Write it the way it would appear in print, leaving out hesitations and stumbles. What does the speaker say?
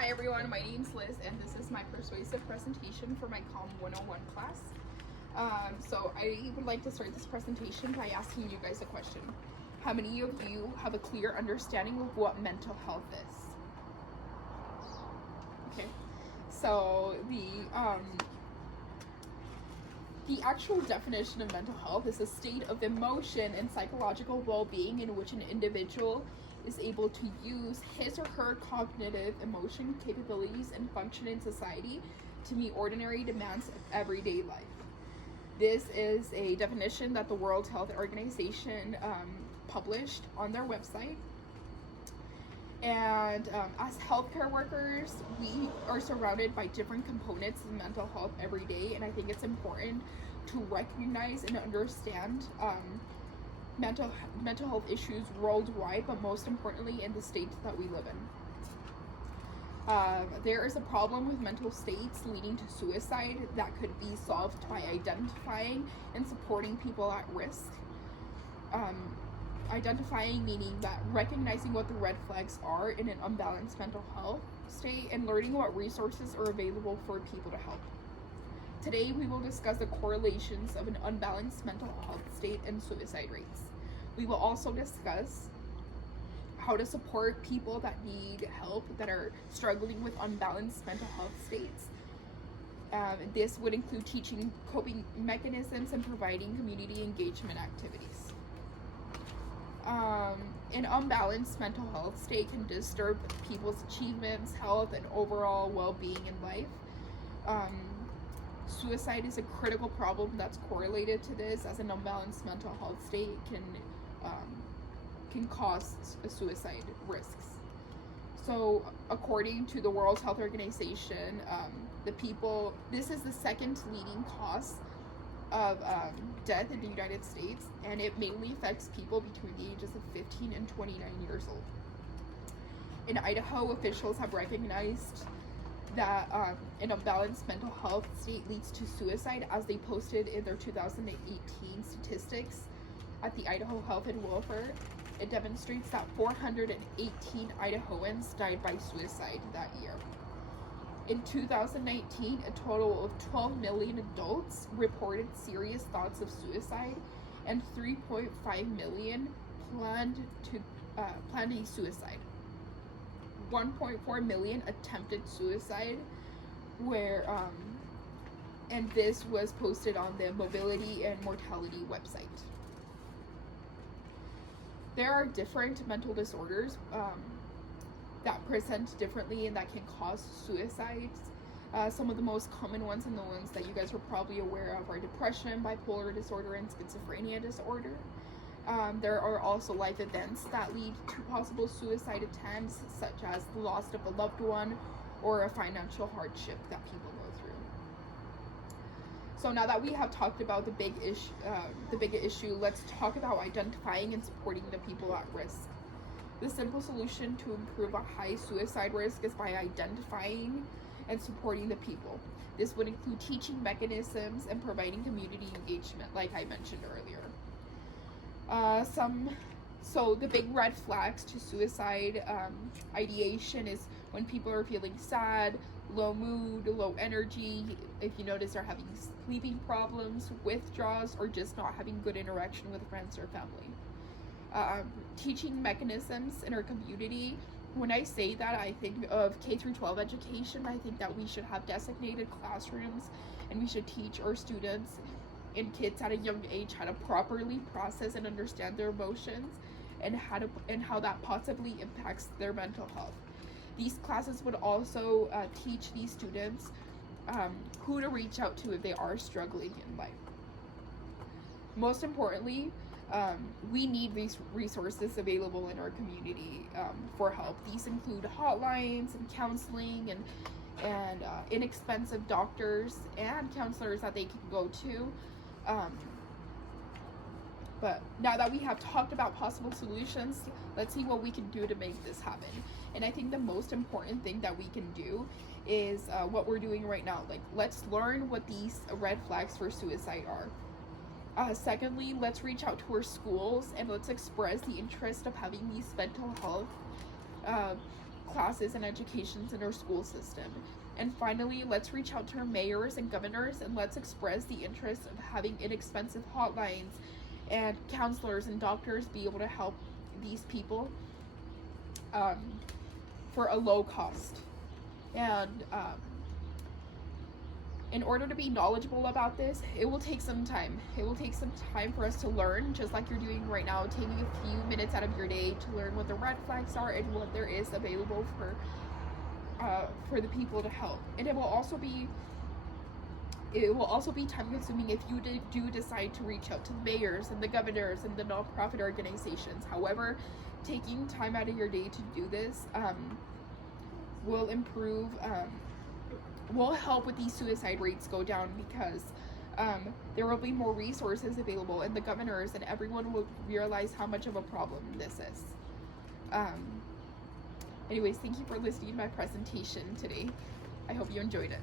Hi everyone, my name's Liz and this is my persuasive presentation for my COM 101 class. So I would like to start this presentation by asking you guys a question. How many of you have a clear understanding of what mental health is? Okay, so the actual definition of mental health is a state of emotion and psychological well-being in which an individual is able to use his or her cognitive emotion capabilities and function in society to meet ordinary demands of everyday life. This is a definition that the World Health Organization published on their website. And as healthcare workers, we are surrounded by different components of mental health every day, and I think it's important to recognize and understand mental health issues worldwide, but most importantly in the states that we live in. There is a problem with mental states leading to suicide that could be solved by identifying and supporting people at risk. Identifying meaning that recognizing what the red flags are in an unbalanced mental health state and learning what resources are available for people to help. Today we will discuss the correlations of an unbalanced mental health state and suicide rates. We will also discuss how to support people that need help, that are struggling with unbalanced mental health states. This would include teaching coping mechanisms and providing community engagement activities. An unbalanced mental health state can disturb people's achievements, health, and overall well-being in life. Suicide is a critical problem that's correlated to this, as an unbalanced mental health state can cause suicide risks. So according to the World Health Organization, this is the second leading cause of death in the United States, and it mainly affects people between the ages of 15 and 29 years old. In Idaho, officials have recognized that an unbalanced mental health state leads to suicide, as they posted in their 2018 statistics at the Idaho Health and Welfare. It demonstrates that 418 Idahoans died by suicide that year. In 2019, a total of 12 million adults reported serious thoughts of suicide, and 3.5 million planned a suicide. 1.4 million attempted suicide, and this was posted on the Mobility and Mortality website. There are different mental disorders that present differently and that can cause suicides. Some of the most common ones, and the ones that you guys are probably aware of, are depression, bipolar disorder, and schizophrenia disorder. There are also life events that lead to possible suicide attempts, such as the loss of a loved one or a financial hardship that people go through. So now that we have talked about the big issue, let's talk about identifying and supporting the people at risk. The simple solution to improve a high suicide risk is by identifying and supporting the people. This would include teaching mechanisms and providing community engagement, like I mentioned earlier. So the big red flags to suicide ideation is when people are feeling sad, low mood, low energy, if you notice they're having sleeping problems, withdrawals, or just not having good interaction with friends or family. Teaching mechanisms in our community. When I say that, I think of K through 12 education. I think that we should have designated classrooms, and we should teach our students and kids at a young age how to properly process and understand their emotions, and how that possibly impacts their mental health. These classes would also teach these students who to reach out to if they are struggling in life. Most importantly, we need these resources available in our community for help. These include hotlines and counseling and inexpensive doctors and counselors that they can go to. But now that we have talked about possible solutions, let's see what we can do to make this happen. And I think the most important thing that we can do is what we're doing right now. Like, let's learn what these red flags for suicide are. Secondly, let's reach out to our schools and let's express the interest of having these mental health classes and educations in our school system. And finally, let's reach out to our mayors and governors and let's express the interest of having inexpensive hotlines and counselors and doctors be able to help these people for a low cost. And in order to be knowledgeable about this, it will take some time. It will take some time for us to learn, just like you're doing right now, taking a few minutes out of your day to learn what the red flags are and what there is available for the people to help. And it will also be time consuming if you do decide to reach out to the mayors and the governors and the nonprofit organizations. However, taking time out of your day to do this will improve, will help with these suicide rates go down, because there will be more resources available, and the governors and everyone will realize how much of a problem this is. Anyways, thank you for listening to my presentation today. I hope you enjoyed it.